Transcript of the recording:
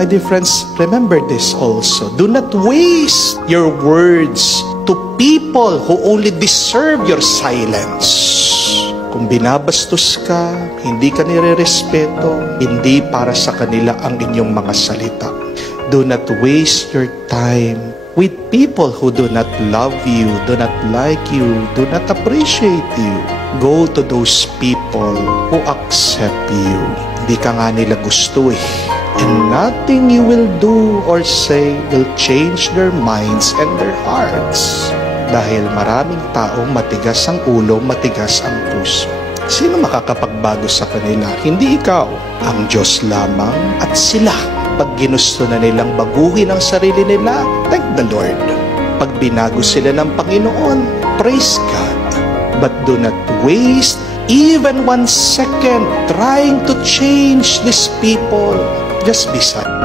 My dear friends, remember this also. Do not waste your words to people who only deserve your silence. Kung binabastos ka, hindi ka nire-respeto, hindi para sa kanila ang inyong mga salita. Do not waste your time with people who do not love you, do not like you, do not appreciate you. Go to those people who accept you. Hindi ka nga nila gusto eh. And nothing you will do or say will change their minds and their hearts. Dahil maraming taong matigas ang ulo, matigas ang puso. Sino makakapagbago sa kanila? Hindi ikaw. Ang Diyos lamang at sila. Pag ginusto na nilang baguhin ang sarili nila, thank the Lord. Pag binago sila ng Panginoon, praise God. But do not waste even 1 second trying to change these people. Just be silent.